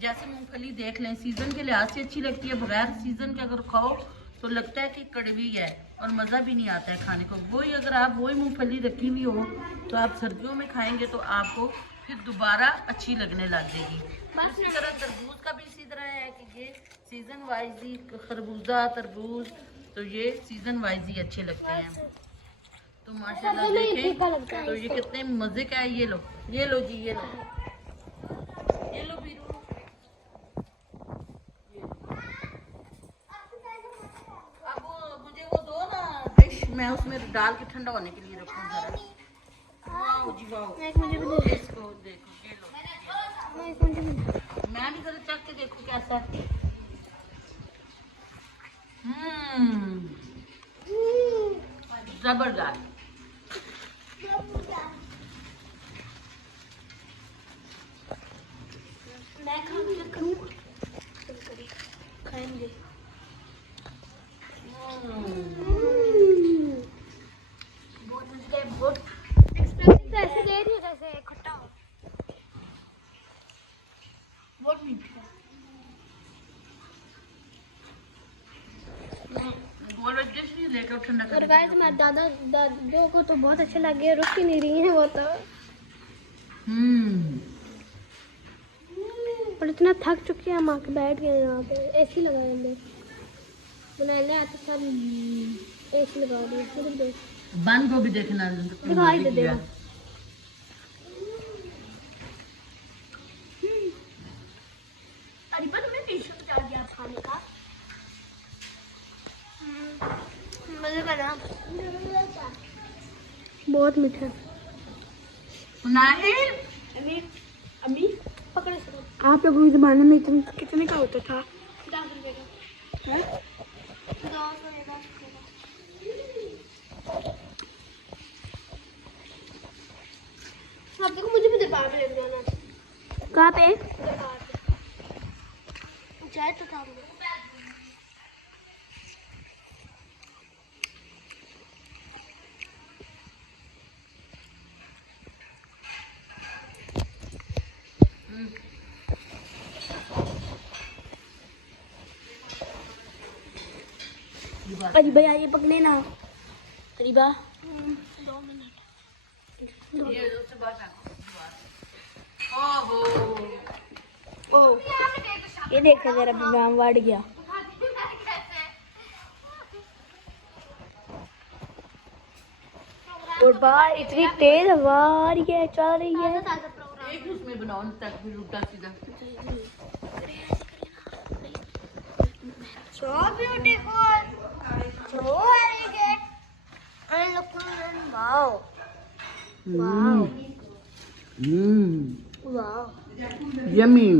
जैसे मूंगफली देख लें, सीजन के लिहाज से अच्छी लगती है, बगैर सीजन के अगर खाओ तो लगता है कि कड़वी है और मज़ा भी नहीं आता है खाने को। वही अगर आप वही मूंगफली रखी हुई हो तो आप सर्दियों में खाएंगे तो आपको फिर दोबारा अच्छी लगने लग जाएगी। इसी तरह तरबूज का भी इसी तरह है कि ये सीजन वाइज ही, खरबूजा तरबूज तो ये सीजन वाइज ही अच्छे लगते हैं। तो माशाल्लाह देखें तो ये कितने मज़े का है। ये लो जी, ये लो बीरू। अब मुझे वो दो ना डिश, मैं उसमें डाल के ठंडा होने के लिए रखूँ जरा। वाओ जी वाओ, मुझे भी इसको देखो, ये लो। मैं भी जरा चख के देखूँ कैसा है। जबरदस्त। मैं खाएंगे। बहुत मजे, बहुत ऐसे दे रही है जैसे खट्टा हो, बहुत मीठा। और गाइस हमारे दादो को तो बहुत अच्छा लग गया, रुक ही नहीं रही है वो तो। और इतना थक चुके हैं हम, आके बैठ गए यहाँ पे, एसी लगा देंगे बनाने आते सब, एसी लगा दिए सिर्फ बंद को भी देखना दिखाई दे देगा। अरे पर मैं नीचे बता दिया खाने का मजे का ना, बहुत मीठा। अम्मी अम्मी पकड़े सको। आप लोगों के ज़माने में इतना कितने का होता था? 10 रुपये का है? 10 रुपये का। आप देखो, मुझे भी दरबार में लेके जाना। कहाँ पे? दरबार पे जाए तो था। अरीबा आइए पकड़े ना, अरीबा 2 मिनट। ओ ये देखो जरा नाम बढ़ गया। और बाहर इतनी तेज हवा आ रही है, चल रही है। एक उसमें बनाओ तक भी उल्टा सीधा। So beautiful, so elegant, and look at wow, wow, wow, yummy.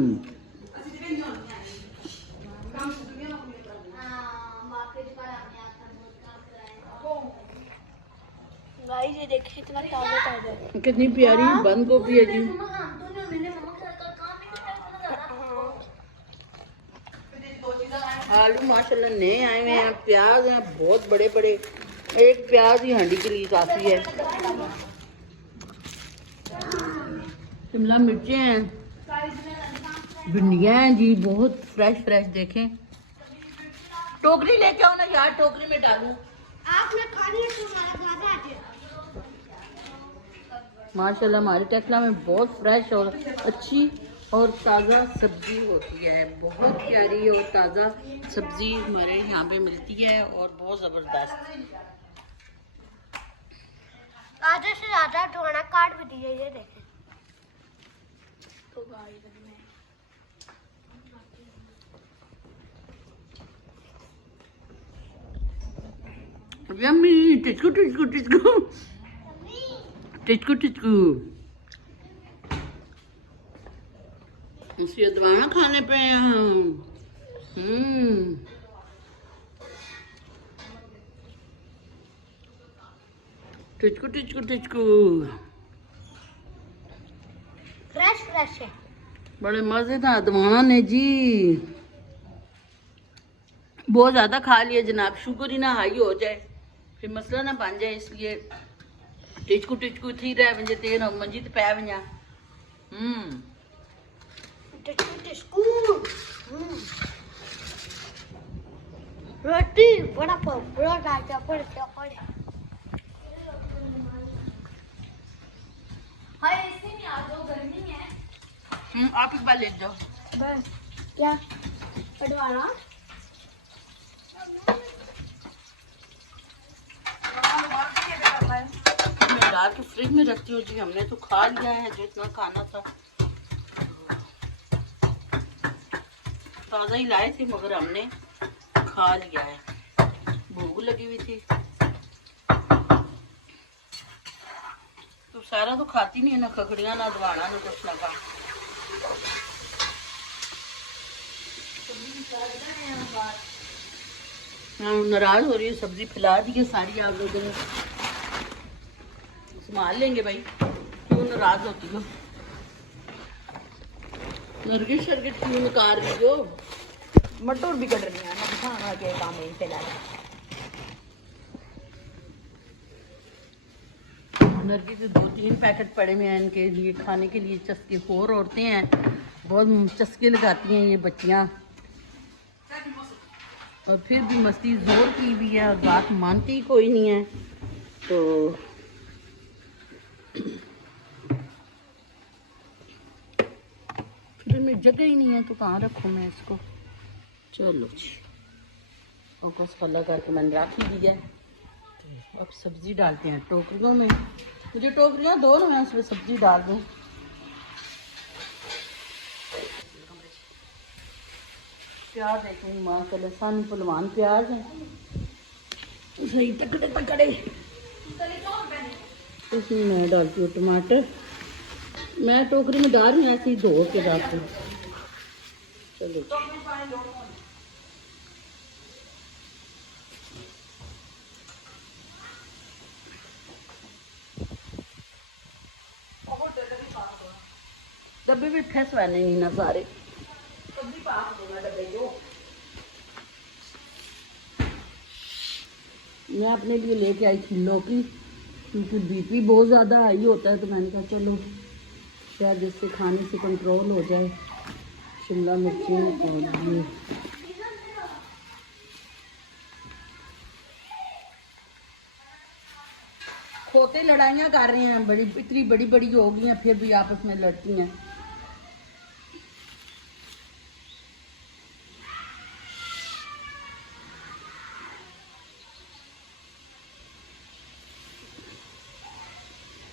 Guys ये देखिए कितना ताजा ताजा है। कितनी प्यारी बंद गोभी है जी। आलू माशाल्लाह नए आए हुए हैं, प्याज हैं बहुत बड़े बड़े, एक प्याज ही हांडी के लिए काफी है। शिमला मिर्चें हैं, भिंडियाँ हैं जी, बहुत फ्रेश फ्रेश। देखें, टोकरी लेके आओ ना यार, टोकरी में डालूं। आपने खानी है तो ज़्यादा आते। माशाल्लाह हमारे टेकला में बहुत फ्रेश और अच्छी और ताज़ा सब्जी होती है। बहुत प्यारी और ताज़ा सब्जी हमारे यहाँ पे मिलती है और बहुत ज़बरदस्त। आधे से ज़्यादा धोना काट भी दिए, ये देखें। तो यम्मी, टिचकू टिचकू टिचकू टिचकू टिचकू। इसे दवाना खाने पे हैं हम। टिचकू टिचकू टिचकू, फ्रेश फ्रेश है, बड़े मजेदार दवाना ने जी। बहुत ज्यादा खा लिया जनाब, शुगर ही ना हाई हो जाए, फिर मसला ना बन जाए, इसलिए टिचकू टिचकू थी रह वंजे तेन मंजी ते पै वंजा। टिचकू टिचकू। आप एक बार ले जाओ। बस क्या पटवाना मैं डाल के फ्रिज में रखती हूँ जी। हमने तो खा लिया है जो इतना खाना था। ताज़ा ही लाए थे मगर हमने खा लिया है। भूख लगी हुई थी तो सारा तो खाती नहीं है, ना खखड़ियाँ ना दवाना ना कुछ ना खा। नाराज हो रही है, सब्जी फैला दी है सारी आप लोगों ने। संभाल लेंगे भाई, क्यों नाराज होती हो? नरगिस शरगिस क्यों नकार रही हो? मटोर भी कट रही है ना, दिखाना के काम है फैला। नरगिस के 2-3 पैकेट पड़े हुए हैं इनके लिए खाने के लिए। चस्के खोर औरतें हैं, बहुत चस्के लगाती हैं ये बच्चियां, और फिर भी मस्ती जोर की भी है और बात मानती ही कोई नहीं है। तो फिर में जगह ही नहीं है तो कहाँ रखूँ मैं इसको। चलो जी, और बस फला करके मैंने रख ही दिया। तो अब सब्जी डालते हैं टोकरियों में। मुझे टोकरियाँ दो ना, मैं उसमें सब्जी डाल दूँ। प्याज देखेंगे माशाल्लाह, सन पलवान प्याज है सही तकड़े तकड़े। इसमें मैं डालती हूँ टमाटर। मैं टोकरी में डाल रही हूँ ऐसे ही धो के डालती हूँ। चलो डब्बे भी फंस वाले नहीं ना सारे। मैं अपने लिए लेके आई थी लौकी, क्योंकि बीपी बहुत ज़्यादा हाई होता है तो मैंने कहा चलो शायद इससे खाने से कंट्रोल हो जाए। शिमला मिर्ची और ये खोते लड़ाइयाँ कर रही हैं, बड़ी इतनी बड़ी बड़ी हो गई हैं फिर भी आपस में लड़ती हैं।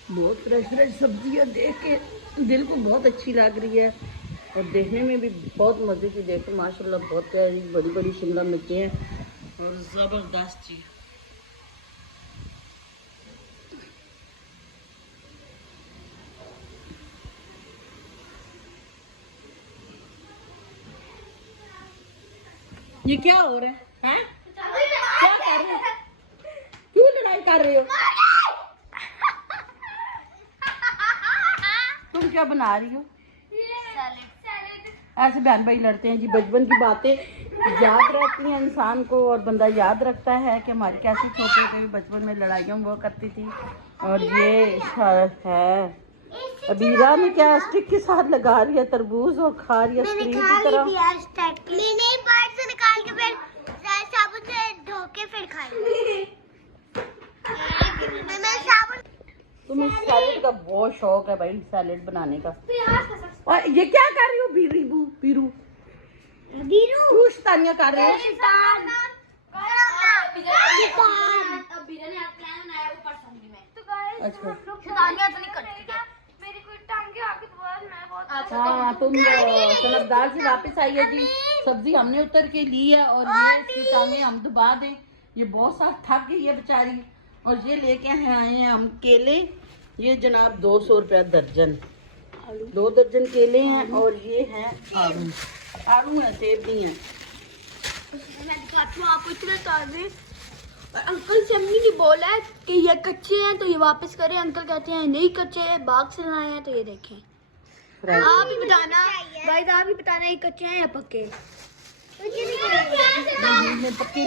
बहुत फ्रेश फ्रेश सब्जियाँ देख के दिल को बहुत अच्छी लग रही है और देखने में भी बहुत मज़े की। देखो माशाल्लाह बहुत प्यारी बड़ी बड़ी शिमला मिर्चें हैं और ज़बरदस्त चीज़। ये क्या हो रहा है? हैं? क्या कर रहे हो? क्यों लड़ाई कर रहे हो? तुम क्या बना रही हो? ऐसे बहन भाई लड़ते हैं जी। बचपन की बातें याद रहती हैं इंसान को और बंदा याद रखता है कि हमारी कैसे छोटे होते हुए बचपन में लड़ाइयाँ हुआ करती थी। और ये है अबीरा में क्या स्टिक के साथ लगा रही है तरबूज और खा रही है स्क्रीन की तरह। मैंने बाहर से निकाल के फिर साबुन से धो के फिर खाई। तुम्हें सैलेड का बहुत शौक है भाई, सैलेड बनाने का। और ये क्या कर रही हो? बीरू बीरू बीरू तानिया कर रहे हो? अच्छा हाँ, तुम तलबदार से वापस आई है जी। सब्जी हमने उतर के ली है और ये टांगे हम दबा दें। ये बहुत साथ थक गई है बेचारी। और ये लेके आए हैं हम केले। ये जनाब 200 रुपया दर्जन, 2 दर्जन केले हैं। और ये हैं आलू, आलू हैं, सेब नहीं है। मैं दिखाती हूँ आपको इतने ताजे। अंकल से अम्मी ने बोला है कि ये कच्चे हैं तो ये वापस करें। अंकल कहते हैं नहीं कच्चे हैं, बाग से लाए हैं। तो ये देखें, आप ही बताना भाई, आप ही बताना ये कच्चे हैं या पक्के। पक्के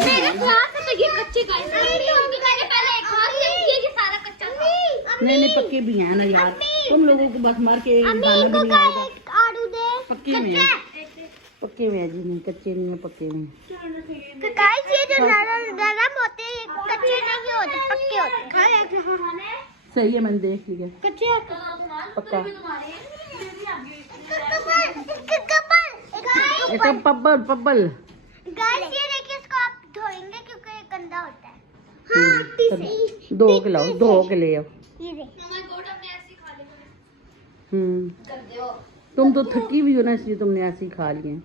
नहीं पक्के भी हैं ना यार। तुम लोगों को बस मार के खाना भी नहीं आएगा। पक्के में है, पक्के में है जी। नहीं कच्चे नहीं है, पक्के में। तो गाइस ये जो नरम होते हैं, कच्चे नहीं होते, पक्के होते हैं। सही है, मैंने देख लिया। कच्चे पक्का। गाइस एक पब्बल पब्बल। ये देखिए, इसको आप धोएंगे क्योंकि ये गंदा होता है। हाँ, दो खिलाओ, दो के ले आओ। ये देख। तुम तो थकी भी हो ना, इसलिए तुमने ऐसे ही खा लिए।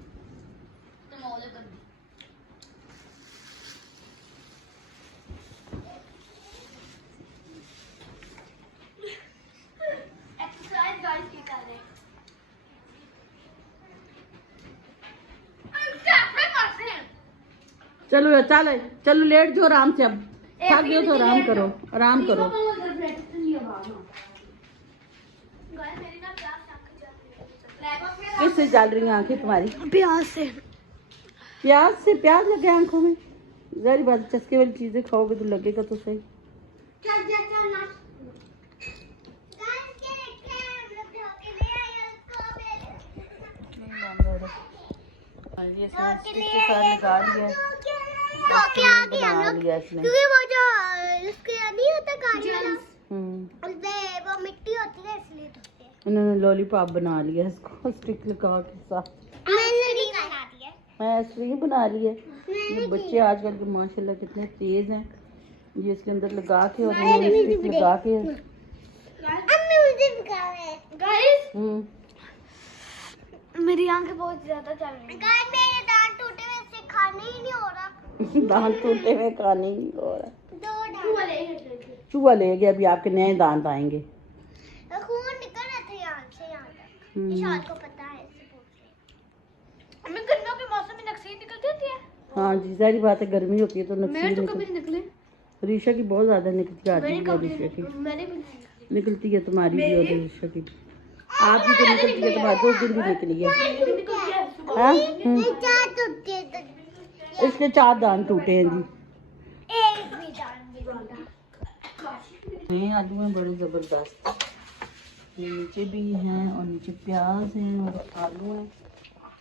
चलो चल, चलो लेट जाओ आराम से, अब थक गए तो आराम करो, आराम करो। किससे चल रही हैं आंखें तुम्हारी? प्याज से। प्याज से? प्याज लगे आंखों में? जरी बात, चस्के वाली चीजें खाओगे तो लगेगा तो सही। ये के साथ निकाल लिया, बना लिया इसने। क्योंकि वो जो उसके नहीं होता काली वाला, उसमें वो मिट्टी होती है इसलिए धोते हैं। इन्होंने लॉलीपॉप बना लिया इसको स्टिक लगा के साथ। मैं स्ट्रीम बना ली है। ये बच्चे आजकल के माशाल्लाह कितने तेज हैं, ये इसके अंदर लगा के और स्टिक लगा के। मेरी आंखें बहुत ज्यादा चल रही हैं। गाइस मेरे दांत टूटे हुए, इससे खाने ही नहीं हो रहा। दांत टूटे हुए खाने ही हो रहा। दो दांत चूहा ले गया, अभी आपके नए दांत आएंगे। खून निकल रहा था यहाँ से यहाँ तक। निशाद को पता है, इससे पूछ ले। गर्मियों के मौसम में नक्सीर निकल जाती है। हाँ जी, सारी बात है, गर्मी होती है तो मेरे तो कभी नहीं निकले। रीशा की बहुत ज्यादा निकलती है, रीशा की मैंने भी निकलती है, तुम्हारी भी और रीशा की भी। आपकी तो निकलती है, तुम्हारी 2 दिन भी निकली है। हाँ? इसके 4 दांत टूटे हैं जी। एक भी दांत नहीं टूटा। ये आलू हैं बड़े जबरदस्त, ये नीचे भी हैं और नीचे प्याज हैं और आलू हैं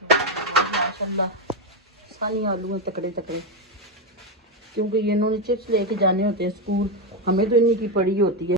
माशाल्लाह, सारी आलू हैं तकड़े तकड़े, क्योंकि ये इन्होंने चिप्स लेके जाने होते हैं स्कूल, हमें तो इन्हीं की पड़ी होती है।